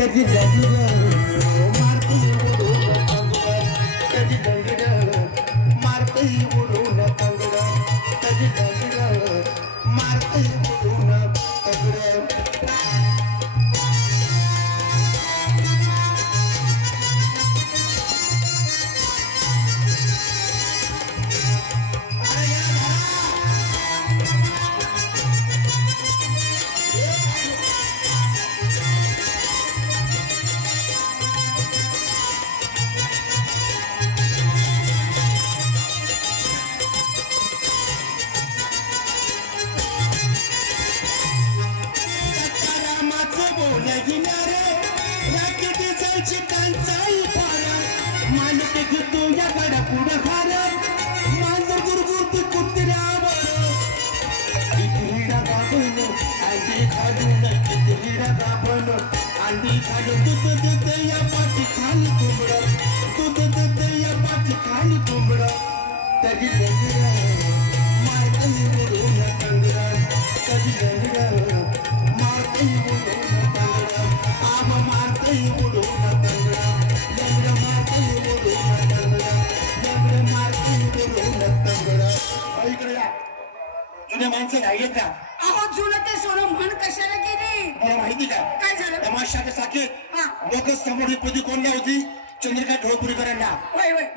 त्याची मारती उडून तंगड त्याची दंगड मारती उडून तंगड त्याची दंगड मारती उडून तंगड माणसं राहिले का अहो जुनं ते सोनं म्हण कशाला गेली मला माहिती का काय झालं तमाशाच्या साखीत लोक समोर प्रति कोणला होती चंद्रिका ढोळपुरीकरांना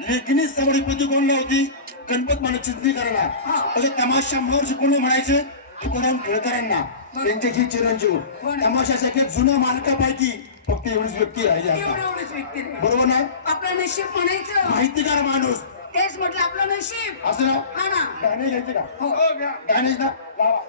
लेखनी समोर प्रति कोणला होती गणपत माने चिंचणीकरांना असं तमाशा महर्षी कोण म्हणायचे तुकाराम टिळकरांना त्यांच्याशी चिरंजीव तमाशासाठी जुन्या मालकापैकी फक्त एवढीच व्यक्ती राहिली बरोबर ना आपलं नशीब म्हणायचं माहितीगार माणूस तेच म्हटलं आपलं नशीब असं ना हा ना गाणे घ्यायचे का हो गाणे ना लावा